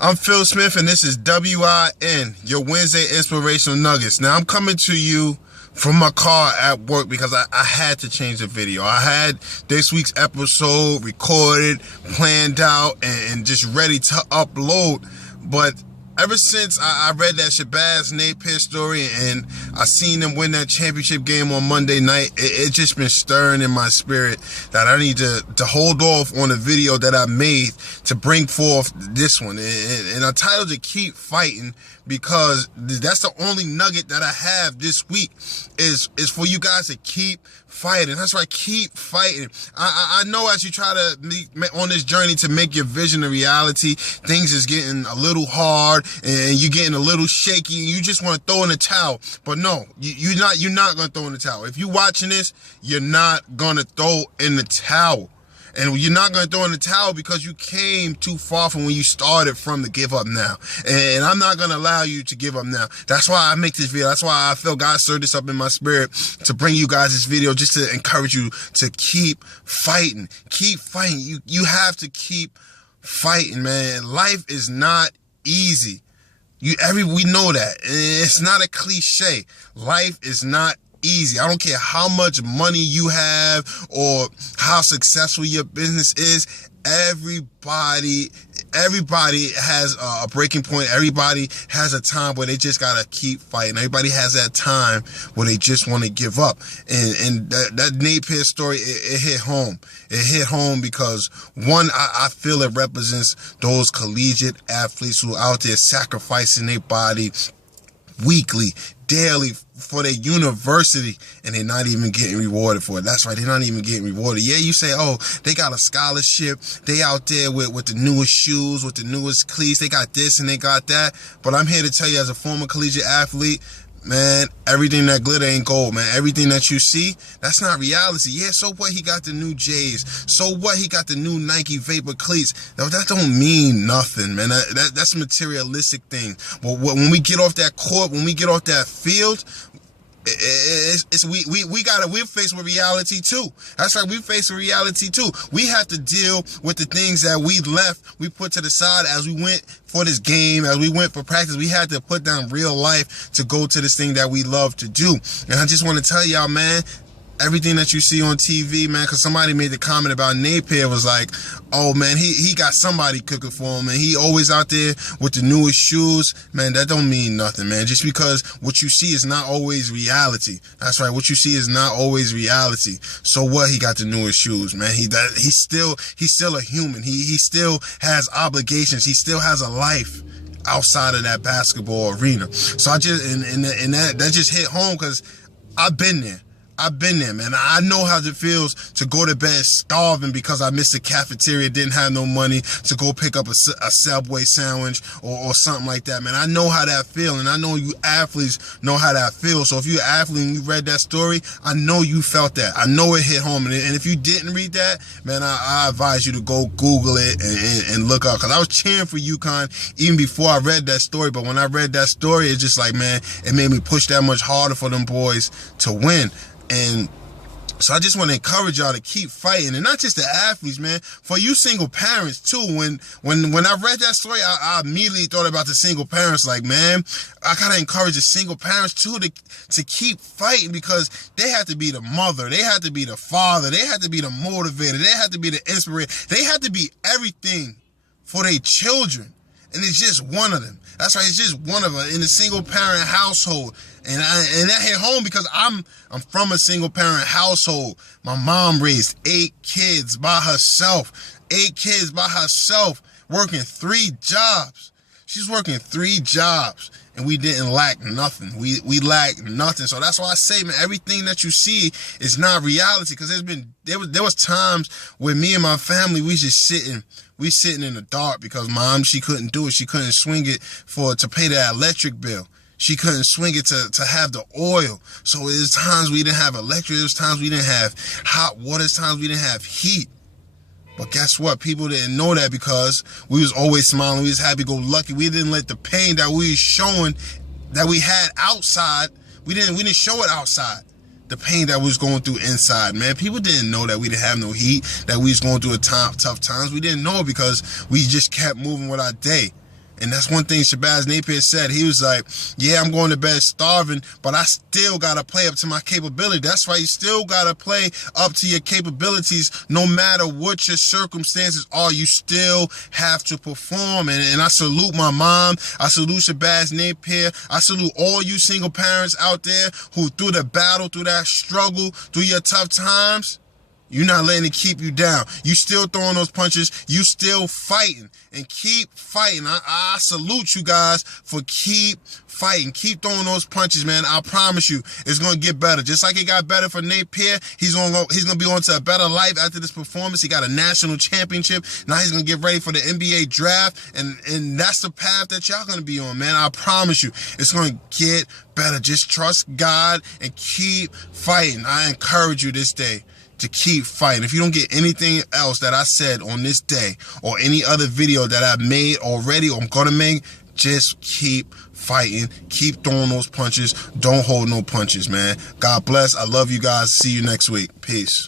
I'm Phil Smith, and this is WIN, your Wednesday Inspirational Nuggets. Now, I'm coming to you from my car at work because I had to change the video. I had this week's episode recorded, planned out, and just ready to upload. But ever since I read that Shabazz Napier story and I seen them win that championship game on Monday night, it just been stirring in my spirit that I need to hold off on the video that I made to bring forth this one. And I titled it Keep Fighting because that's the only nugget that I have this week is for you guys to keep fighting. That's right, keep fighting. I know as you try to on this journey to make your vision a reality, things is getting a little hard and you're getting a little shaky and you just want to throw in the towel. But no, you're not going to throw in the towel. If you're watching this, you're not going to throw in the towel. And you're not going to throw in the towel because you came too far from when you started from to give up now. And I'm not going to allow you to give up now. That's why I make this video. That's why I feel God stirred this up in my spirit to bring you guys this video just to encourage you to keep fighting. Keep fighting. You have to keep fighting, man. Life is not easy. We know that. It's not a cliche. Life is not easy. I don't care how much money you have or how successful your business is. Everybody has a breaking point. Everybody has a time where they just gotta keep fighting. Everybody has that time where they just want to give up. And that Napier story, it hit home. It hit home because one, I feel it represents those collegiate athletes who are out there sacrificing their body weekly, daily for their university, and they're not even getting rewarded for it. That's right, they're not even getting rewarded. Yeah, you say, oh, they got a scholarship, they out there with the newest shoes, with the newest cleats, they got this and they got that. But I'm here to tell you, as a former collegiate athlete, man, everything that glitter ain't gold, man. Everything that you see, that's not reality. Yeah, so what? He got the new J's. So what? He got the new Nike Vapor cleats. Now, that don't mean nothing, man. That's a materialistic thing. But when we get off that court, when we get off that field, we're faced with reality too. That's right, we face with reality too. We have to deal with the things that we put to the side as we went for this game, as we went for practice. We had to put down real life to go to this thing that we love to do. And I just want to tell y'all, man, everything that you see on TV, man, because somebody made the comment about Napier, was like, oh, man, he got somebody cooking for him, and he always out there with the newest shoes. Man, that don't mean nothing, man. Just because what you see is not always reality. That's right, what you see is not always reality. So what? He got the newest shoes, man. He's still a human. He still has obligations. He still has a life outside of that basketball arena. So I just, and that just hit home because I've been there. Man. I know how it feels to go to bed starving because I missed the cafeteria, didn't have no money to go pick up a Subway sandwich or something like that, man. I know how that feels, and I know you athletes know how that feels. So if you're an athlete and you read that story, I know you felt that. I know it hit home. And if you didn't read that, man, I advise you to go Google it and look up. Because I was cheering for UConn even before I read that story. But when I read that story, it's just like, man, it made me push that much harder for them boys to win. And so I just want to encourage y'all to keep fighting, and not just the athletes, man. For you single parents too. When I read that story, I immediately thought about the single parents. Like, man, I gotta encourage the single parents too to keep fighting, because they have to be the mother, they have to be the father, they have to be the motivator, they have to be the inspirator, they have to be everything for their children. And it's just one of them. That's right, it's just one of them in a single parent household. And that hit home because I'm from a single parent household. My mom raised 8 kids by herself. 8 kids by herself, working 3 jobs. She's working 3 jobs, and we didn't lack nothing. We lacked nothing. So that's why I say, man, everything that you see is not reality. Because there was times where me and my family, we sitting in the dark because mom, she couldn't do it. She couldn't swing it to pay that electric bill. She couldn't swing it to have the oil. So there's times we didn't have electric. There's times we didn't have hot water. There's times we didn't have heat. But guess what? People didn't know that because we was always smiling. We was happy-go-lucky. We didn't let the pain that we was showing that we had outside, we didn't show it outside. The pain that we was going through inside, man. People didn't know that we didn't have no heat, that we was going through tough times. We didn't know it because we just kept moving with our day. And that's one thing Shabazz Napier said. He was like, yeah, I'm going to bed starving, but I still got to play up to my capability. That's right. You still got to play up to your capabilities. No matter what your circumstances are, you still have to perform. And I salute my mom. I salute Shabazz Napier. I salute all you single parents out there who through the battle, through that struggle, through your tough times, you're not letting it keep you down. You still throwing those punches. You still fighting. And keep fighting. I salute you guys for keep fighting. Keep throwing those punches, man. I promise you, it's going to get better. Just like it got better for Napier, he's going to be on to a better life after this performance. He got a national championship. Now he's going to get ready for the NBA draft. And that's the path that y'all going to be on, man. I promise you, it's going to get better. Just trust God and keep fighting. I encourage you this day to keep fighting. If you don't get anything else that I said on this day or any other video that I've made already or I'm going to make, just keep fighting. Keep throwing those punches. Don't hold no punches, man. God bless. I love you guys. See you next week. Peace.